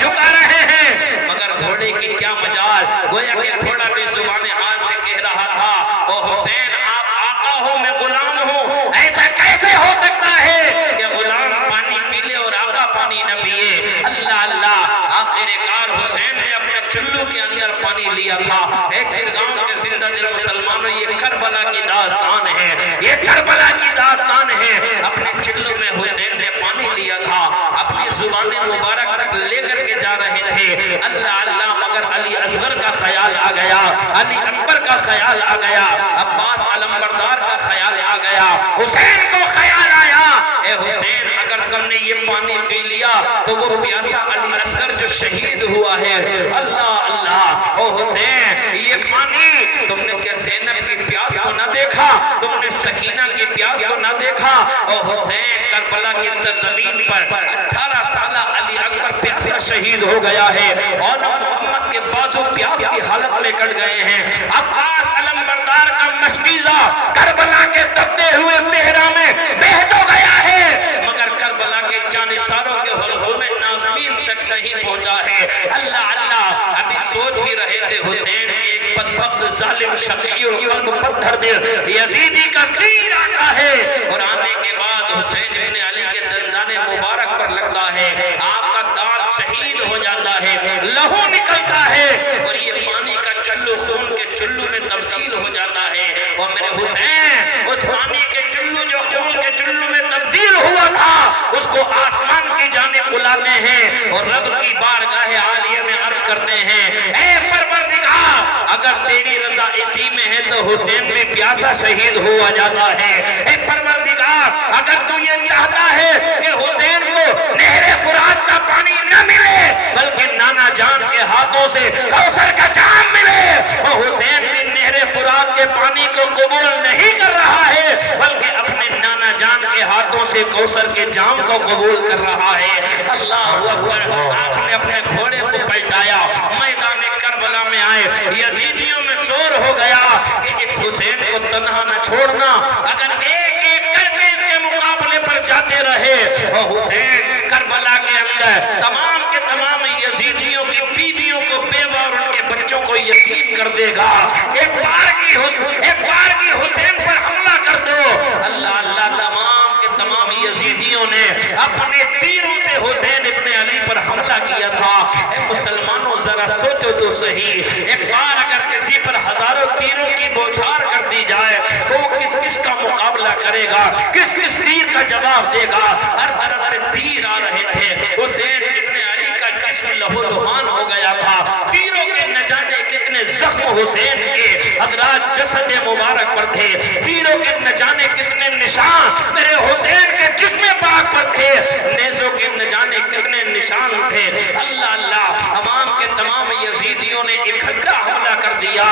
جھکا رہے ہیں، مگر گھوڑے کی کیا مجال، گویا کہ گھوڑا بھی زبان حال سے کہہ رہا تھا او حسین آپ آقا ہو میں غلام ہوں، ایسا کیسے ہو سکتا ہے کہ غلام پانی پی لے اور آقا پانی نہ پیے؟ اللہ اللہ، آخر کار حسین نے اپنے چلو کے اندر پانی لیا تھا۔ ایک گاؤں کے زندہ دل مسلمانوں، یہ کربلا کی داستان ہے، یہ کربلا کی داستان ہے۔ اپنے چلو میں حسین نے پانی لیا تھا، اپنی زبان مبارک تک لے کر کے جا رہے تھے۔ اللہ اللہ، مگر علی اصغر کا خیال آ گیا، علی اکبر کا خیال آ گیا، عباس علمبردار کا خیال آ گیا، حسین کو خیال آیا اے حسین اگر تم نے یہ پانی پی لیا تو وہ پیاسا علی اصغر جو شہید ہوا ہے، اللہ اللہ، او حسین یہ پانی تم نے کیا زینب کی پیاس کو نہ دیکھا، تم نے سکینہ کی پیاس کو نہ دیکھا؟ او حسین کربلا کی سرزمین پر 18 سالہ علی اکبر پیاسا شہید ہو گیا ہے اور محمد کے بازو پیاس کی حالت میں کٹ گئے ہیں۔ عباس علمبردار کا مشکیزہ کربلا کے تپتے ہوئے صحرا میں بہہ تو گیا ہے، مگر کربلا کے جانثاروں کے حلقوم ناظمین تک نہیں پہنچا ہے۔ اللہ اللہ، ابھی سوچ ہی رہے تھے حسین کے ایک بدبخت ظالم شقی اور قلب پتھر دل یزیدی کا تیر آتا ہے اور آنے کے بعد حسین ابن علی کے دندان مبارک پر لگتا ہے، آپ کا دانت شہید ہو جاتا ہے، لہو نکلتا ہے اور یہ پانی کا چلو خون کے چلو میں تبدیل ہو جاتا ہے۔ اور میرے حسین اس پانی کے چلو جو خون کے چلو میں تبدیل ہوا تھا اس کو آسمان کی جانب بلاتے ہیں اور رب کی بارگاہ عالیہ میں عرض کرتے ہیں اے پروردگار اگر تیری رضا اسی میں ہے تو حسین بھی پیاسا شہید ہوا جاتا ہے۔ اے پروردگار اگر تو یہ چاہتا ہے کہ حسین کو نہر فرات کا پانی نہ ملے بلکہ نانا جان کے ہاتھوں سے کوثر کا جام ملے، اور حسین بھی نہر فرات کے پانی کو قبول نہیں کر رہا ہے بلکہ اپنے نانا جان کے ہاتھوں سے کوثر کے جام کو قبول کر رہا ہے۔ اللہ اکبر، آپ نے اپنے گھوڑے کو پلٹایا، میدان کربلا میں آئے، یزیدیوں میں شور ہو گیا کہ اس حسین کو تنہا نہ چھوڑنا، اگر ایک ایک کر کے اس کے مقابلے پر جاتے رہے اور حسین کربلا کے اندر تمام کے تمام یزیدیوں کی بیویوں کو بیوہ اور ان کے بچوں کو یتیم کر دے گا، ایک بار کی حسین پر حملہ کر دو۔ اللہ اللہ، تمام کے تمام یزیدیوں نے اپنے تیروں سے حسین ابن علی پر حملہ کیا تھا۔ اے مسلمانوں ذرا سوچو تو صحیح، ایک بار اگر کسی پر ہزاروں تیروں کی بوچھار کر دی جائے تو وہ کس کس کا مقابلہ کرے گا، کس کس تیر کا جواب دے گا؟ ہر طرف سے تیر آ رہے تھے، حسین ابن علی کا جسم لہو لہان ہو گیا تھا، تیروں کے نہ جانے کتنے زخم حسین کے حضرات جسد مبارک پر تھے، تیروں کے نہ جانے کتنے نشان میرے حسین کے جسم پاک پر تھے، نیزوں کے نہ جانے کتنے نشان تھے۔ اللہ اللہ، تمام کے تمام یزیدیوں نے اکٹھا حملہ کر دیا،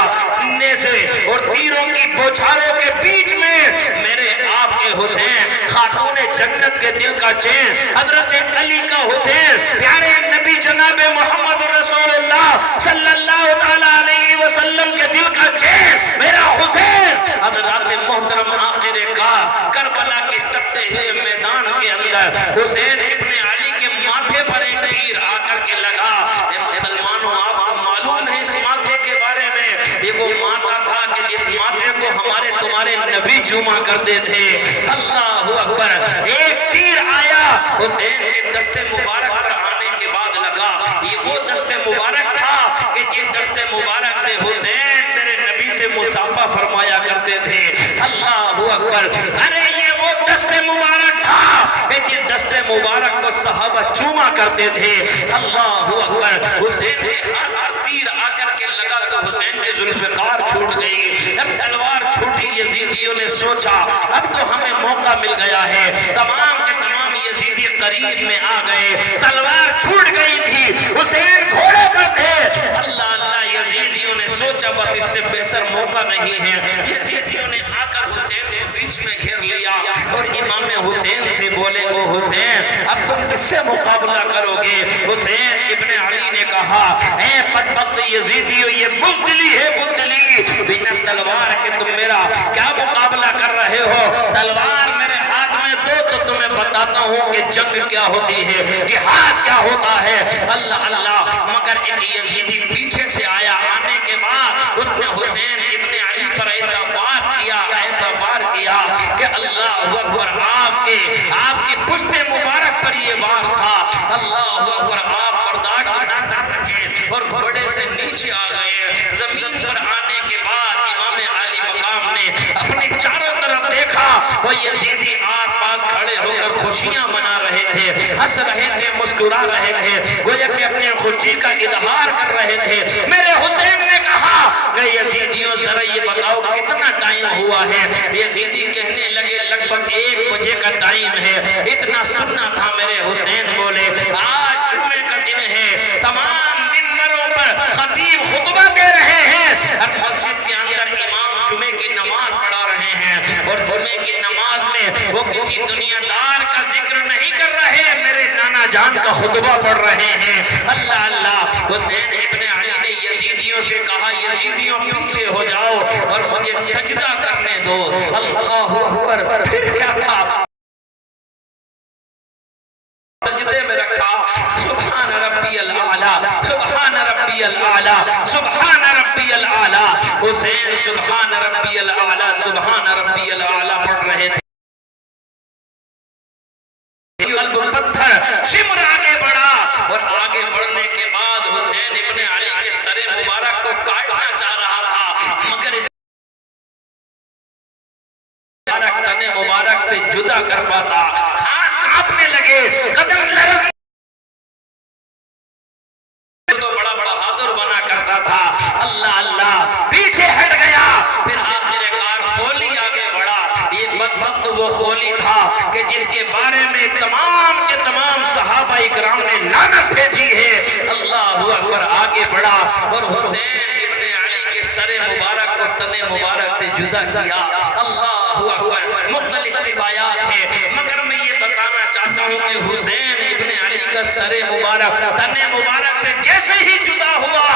نیزے اور تیروں کی بوچھاروں کے بیچ میں میرے آپ کے حسین خاتون جنت کے دل کا چین حضرت علی کا حسین پیارے نبی جناب محمد رسول اللہ صلی اللہ تعالیٰ علیہ وسلم کے دل کا چین میرا حسین حضرات محترم آخر کار کربلا کے تپتے ہوئے میدان کے اندر حسین ابن علی کے ماتھے پر ایک تیر آ کر کے لگا۔ اے مسلمانوں، آپ کو معلوم ہے اس ماتھے کے بارے میں، یہ وہ ماتھا تھا کہ جس ماتھے کو ہمارے تمہارے نبی چوما کرتے تھے۔ اللہ اکبر، ایک تیر آیا حسین کے دست مبارک پر آنے کے بعد لگا، یہ وہ دست مبارک تھا کہ جس دست مبارک سے حسین میرے نبی سے مصافحہ فرمایا کرتے تھے۔ اللہ اکبر، ارے یہ وہ دست مبارک تھا کہ جس دست مبارک کو صحابہ چوما کرتے تھے۔ اللہ اکبر، حسین کے ہر تیر آ کر کے لگا تو حسین کے ذوالفقار چھوٹ گئی، جب تلوار چھوٹی یزیدیوں نے سوچا اب تو ہمیں موقع مل گیا ہے، تمام کے تمام یزیدی قریب میں آ گئے، تلوار چھوٹ گئی تھی، حسین گھوڑے پر تھے۔ اللہ اللہ، یزیدیوں نے سوچا بس اس سے بہتر موقع نہیں ہے، یزیدیوں نے آ کر حسین کو بیچ میں گھیر لیا اور امام حسین سے بولے او حسین اب تم کس سے مقابلہ کرو گے؟ حسین ابن علی نے کہا اے بدبخت یزیدیو، یہ بزدلی ہے، بزدلی، بنا تلوار کے تم میرا کیا مقابلہ کر رہے ہو؟ تلوار میرے ہاتھ میں دو تو تمہیں بتاتا ہوں کہ جنگ کیا ہوتی ہے، جہاد کیا ہوتا ہے۔ اللہ اللہ، مگر ایک یزیدی پیچھے سے آیا، آنے کے بعد اس نے حسین ابن علی پر ایسا وار کیا کہ اللہ اکبر، آپ کی پشت مبارک پر یہ وار تھا۔ اللہ اکبر، آپ برداشت نہ کر سکے اور گھوڑے سے نیچے آ گئے۔ زمین پر آنے کے بعد امام عالی مقام نے اپنے چاروں طرف دیکھا، وہ یزیدی آس پاس کھڑے ہو کر خوشیاں منا رہے تھے، ہنس رہے تھے، مسکرا رہے تھے، گویا کہ اپنے خوشی کا اظہار کر رہے تھے۔ میرے حسین نے کہا کہ یزیدیوں ذرا یہ بتاؤ کتنا ٹائم ہوا ہے؟ یزیدی کہنے لگے لگ بھگ 1 بجے کا ٹائم ہے۔ اتنا سننا تھا میرے حسین بولے، آج جمعے کا دن ہے، تمام منبروں پر خطیب خطبہ دے رہے ہیں، ہر مسجد کے اندر امام جمعے کی نماز پڑھا رہے ہیں، اور جمعے کی نماز میں وہ کسی دنیا دار کا ذکر نہیں کر رہے، میرے نانا جان کا خطبہ پڑھ رہے ہیں۔ اللہ اللہ، حسین ابن علی نے یزیدیوں سے کہا، یزیدیوں پیچھے ہو جاؤ اور مجھے سجدہ کرنے دو۔ اللہ اکبر، پھر کیا تھا؟ سجدے میں رکھا، سبحان ربی الاعلی، سبحان ربی الاعلی، سبحان ربی الاعلی۔ حسین سبحان ربی الاعلی، سبحان ربی الاعلی پڑھ رہے تھے۔ قلب پتھر شمر آگے بڑھا، اور آگے بڑھنے کے بعد حسین ابن علی کے سر مبارک کو کاٹنا چاہ رہا تھا، مگر اس تن مبارک سے جدا کر پاتا۔ ہاتھ کانپنے لگے، قدم لرز، تو بڑا بہادر بنا کرتا تھا۔ اللہ اللہ، پیچھے ہٹ گیا، پھر آخر کار خولی آگے بڑھا۔ یہ بدبخت وہ خولی تھا کہ جس کے بارے میں تمام کے تمام صحابہ اکرام نے لعنت بھیجی ہے۔ اللہ اکبر، آگے بڑھا اور حسین ابن علی کے سر مبارک کو تن مبارک سے جدا کیا۔ اللہ اکبر، مختلف روایات ہیں، مگر میں یہ بتانا چاہتا ہوں کہ حسین ابن علی کا سر مبارک تن مبارک سے جیسے ہی جدا ہوا،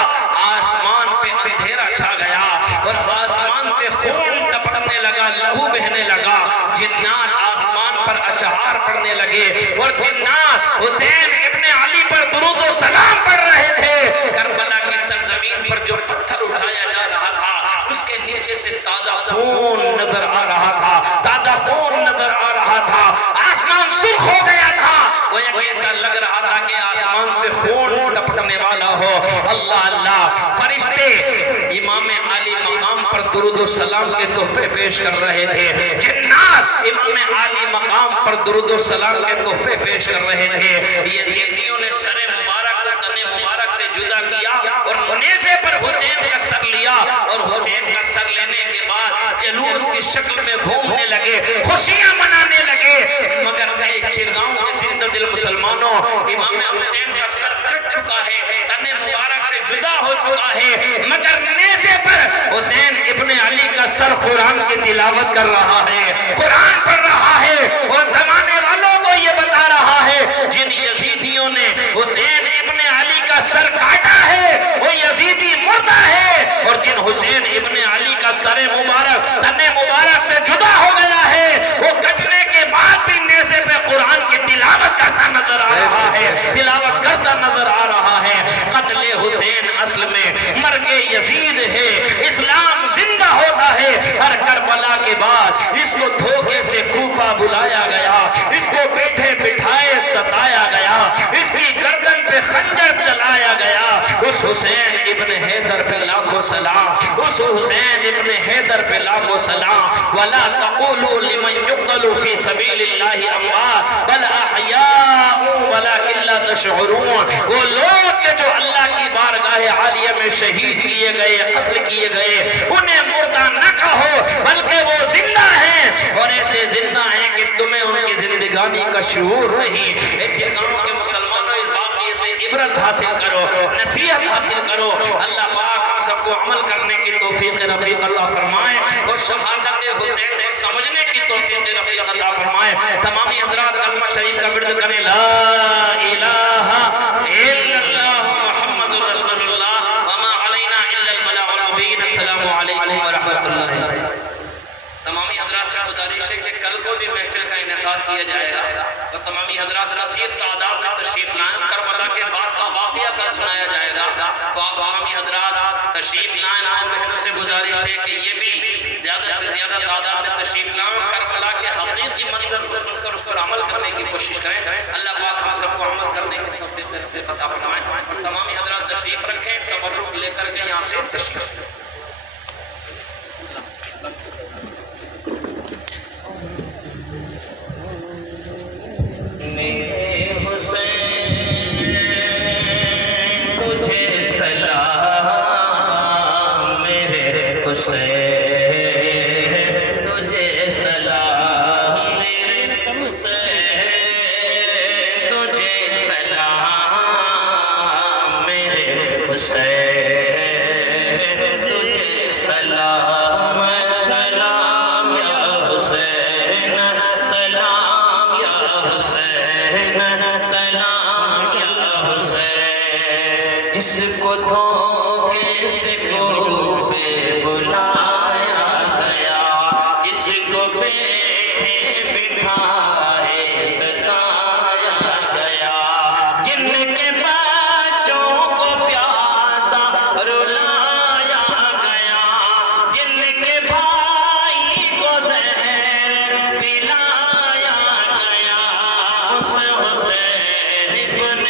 آسمان پہ اندھیرا چھا گیا اور آسمان سے خون ٹپکنے لگا، لہو بہنے لگا۔ جنات آسمان پر اشعار پڑھنے لگے، اور جنات حسین ابن علی پر درود و سلام پڑھ رہے تھے۔ کربلا کی سرزمین پر جو پتھر اٹھایا جا رہا تھا، اس کے نیچے سے تازہ خون نظر آ رہا تھا، تازہ خون نظر آ رہا تھا۔ آسمان سرخ ہو گیا تھا، وہ ایسا لگ رہا تھا کہ آسمان سے خون ٹپکنے والا ہو۔ اللہ اللہ، فرشتے امام علی مقام پر درود و سلام کے تحفے پیش کر رہے تھے، جنات امام علی مقام پر درود و سلام کے تحفے پیش کر رہے تھے۔ یزیدیوں نے سر مبارک کو تن مبارک سے جدا کیا اور نیزے پر حسین کا سر لیا، اور حسین کا سر لینے کے بعد جلوس کی شکل میں گھومنے لگے، خوشیاں منانے لگے۔ مگر چرگاؤں کے زندہ دل مسلمانوں، امام حسین کا سر کٹ چکا ہے، تن مبارک سے جدا ہو چکا ہے، مگر نیزے پر حسین ابن علی کا سر قرآن کی تلاوت کر رہا ہے، قرآن پڑھ رہا ہے، اور زمانے والوں کو یہ بتا رہا ہے جن یزیدیوں نے حسین ابن علی کا سر کاٹا ہے وہ یزیدی مردہ ہے، اور جن حسین ابن علی کا سر مبارک تن مبارک سے جدا ہو گیا ہے، وہ کٹنے کے بعد بھی نیزے پہ قرآن کی تلاوت کرتا نظر آ رہا ہے، تلاوت کرتا نظر آ رہا ہے۔ قتل حسین اصل میں مرگ یزید ہے، اسلام زندہ ہوتا ہے۔ ہر کربلا کے بعد اس کو دھوکے سے کوفہ بلایا گیا، اس کو بیٹھے بٹھائے ستایا گیا، اس کی گردن پہ خنجر چلایا گیا۔ اس حسین ابن حیدر پہ لاکھوں سلام، اس حسین ابن حیدر پہ لاکھوں سلام۔ وَلَا تَقُولُوا لِمَنْ يُقْتَلُ فِي سَبِيلِ اللَّهِ أَمْوَاتٌ بَلْ أَحْيَاءٌ وَلَكِنْ لَا تَشْعُرُونَ۔ وہ لوگ کہ جو اللہ کی بارگاہ عالیہ میں شہید کیے گئے، قتل کیے گئے، انہیں مردہ نہ کہو بلکہ وہ زندہ ہیں، اور ایسے زندہ ہیں کہ تمہیں ان کی زندگانی کا شعور نہیں۔ ایک جگہوں کے مسلمانوں اس واقعے سے عبرت حاصل کرو، نصیحت حاصل کرو۔ اللہ پاک ہم سب کو عمل کرنے کی توفیق رفیق عطا فرمائے، اور شہادت حسین کو سمجھنے کی توفیق رفیق عطا فرمائے۔ تمامی حضرات کلمہ شریف کا ورد کریں، لا الہ الا اللہ محمد رسول اللہ وما علینا الا البلاغ المبین۔ السلام علیکم ورحمۃ اللہ۔ تمامی حضرات سے گزارش ہے کہ کل کو بھی محفل کا انعقاد کیا جائے گا۔ تشریف لائیں آپ بہنوں سے گزارش ہے کہ یہ بھی زیادہ سے زیادہ تعداد میں تشریف لائیں، کربلا کے حقیقی منظر کو سن کر اس پر عمل کرنے کی کوشش کریں۔ اللہ پاک ہم سب کو عمل کرنے کی توفیق عطا فرمائیں۔ تمامی حضرات تشریف رکھیں، تبرک لے کر کے یہاں سے تشریف رکھیں۔ جس کو دھوکے سے گفتگو پہ بلایا گیا، جس کو بیٹھے بٹھائے ستایا گیا، جن کے بچوں کو پیاسا رلایا گیا، جن کے بھائی کو زہر پلایا گیا، اس حسین ابن